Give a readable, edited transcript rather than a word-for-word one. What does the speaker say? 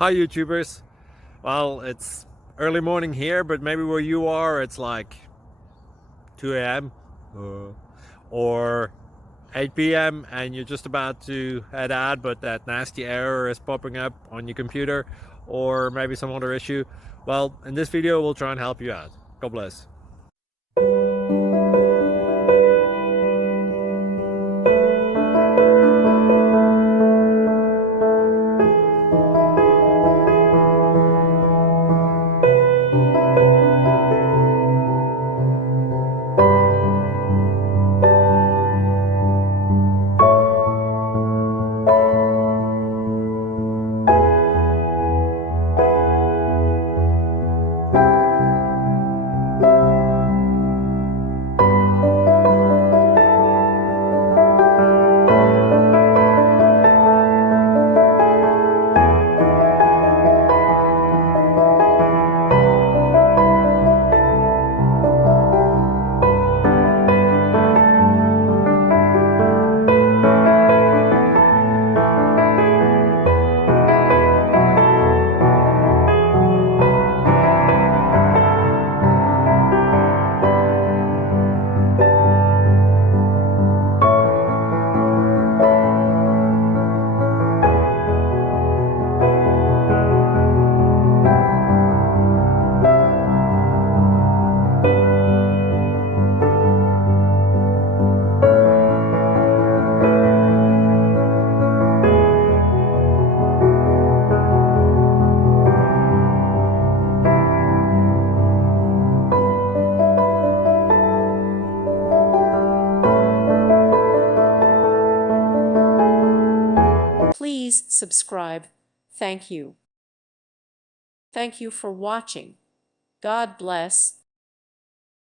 Hi YouTubers. Well, it's early morning here, but maybe where you are it's like 2 a.m. or 8 p.m. and you're just about to head out, but that nasty error is popping up on your computer, or maybe some other issue. Well, in this video we'll try and help you out. God bless. Please subscribe. Thank you. Thank you for watching. God bless.